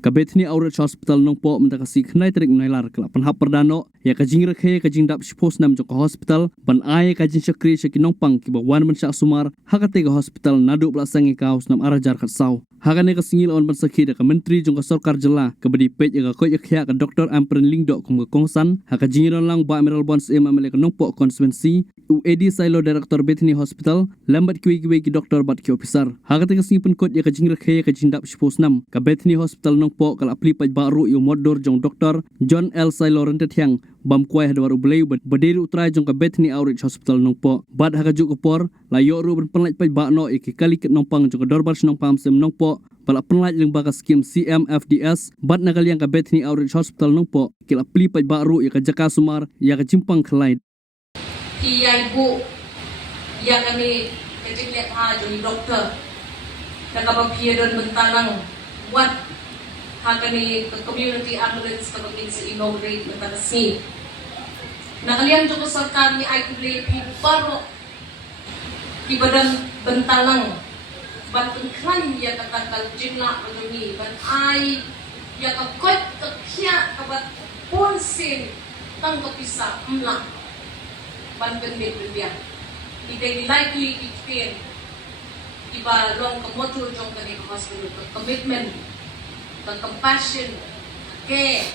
ka Bethany Outerach Hospital Nongpoh mentakasi khnai terik menailar kelak penhap perdano ya ka Jingrakhe ka Jingihuph Snem jong hospital ban ai ka Jing Chakri ki Nongpang ki bawan men syak sumar hakate ka hospital nadu belasang ka Snem arajar kat sau hakane ka singil on ban sakhi ka menteri jong ka sarkar jela ka bedi pej ka ko ya ka doktor ampren lingdo kum ka kongsan haka jingiron lang ba amiral bons amale ka Nongpoh constituency UAD silo director Bethany hospital lambat ki ki doktor bat ki officer hakate ka sing Pynkut ya ka Jingrakhe ka Jingihuph Snem ka Bethany hospital Nongpoh kala apli paj baru yu modor jong doktor John L silo rentet yang bam kuai hadwar ublei badiri Outerach jong ka Bethany Outerach hospital Nongpoh bad haka juk upor la yo ru ben penlaj paj ba no iki kali ket Nongpang jong ka dorbar Nongpam sem Nongpoh pala penlaj leng baka skim CMFDS bad nakal yang ka Bethany Outerach hospital Nongpoh kila pli paj baru ya ka jaka sumar ya ka jimpang khlai ki ya ibu ya kami kecil lihat jadi dokter nakapapiyadon mentanang what hakani community ambulance kapagin sa inaugurate na tanasi. Nakalian jo ko sarkar ni ay kubli baro ibadan bentalang batun klan ya katakal jingla maduni ban ay ya kakot kakya kabat ponsin tang kapisa mla ban benbet benbiak. Ide likely itpin iba long kamoto jong kani hospital commitment the compassion, care,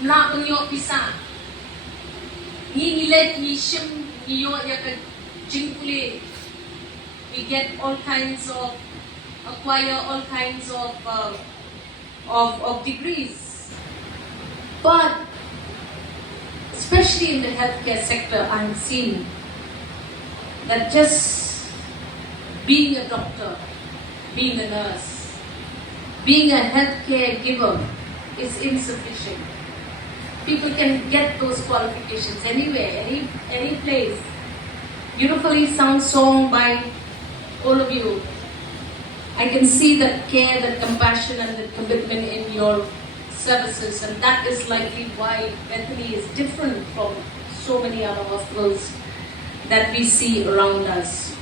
mla penyo pisa. Ni nilet ni shim ni yo ya ka jingkule. We get all kinds of acquire all kinds of degrees, but especially in the healthcare sector, I'm seeing that just being a doctor, being a nurse, being a healthcare giver is insufficient. People can get those qualifications anywhere, any place. Beautifully sung song by all of you. I can see that care, that compassion and that commitment in your services, and that is likely why Bethany is different from so many other hospitals that we see around us.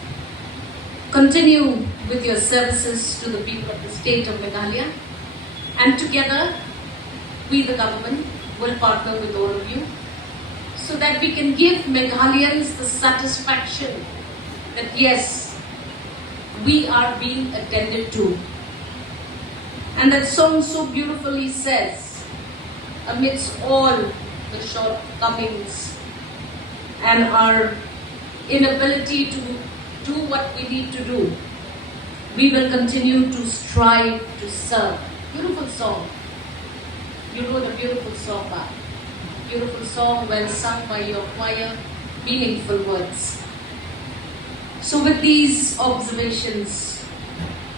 Continue with your services to the people of the state of Meghalaya, and together we the government will partner with all of you so that we can give Meghalayans the satisfaction that yes, we are being attended to. And that song so beautifully says, amidst all the shortcomings and our inability to do what we need to do, we will continue to strive to serve. Beautiful song. You wrote a beautiful song, Ba. Beautiful song, well sung by your choir, meaningful words. So with these observations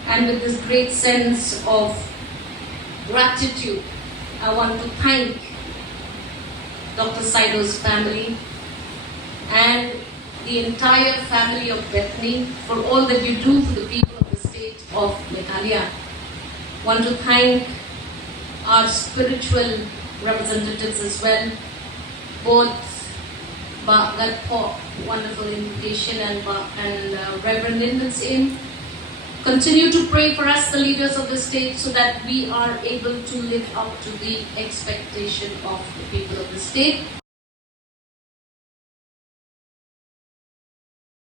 and with this great sense of gratitude, I want to thank Dr. Saido's family and the entire family of Bethany for all that you do for the people of the state of Meghalaya. Want to thank our spiritual representatives as well, both Nongpoh, wonderful invitation, and Reverend Lyndon Snem. Continue to pray for us, the leaders of the state, so that we are able to live up to the expectation of the people of the state.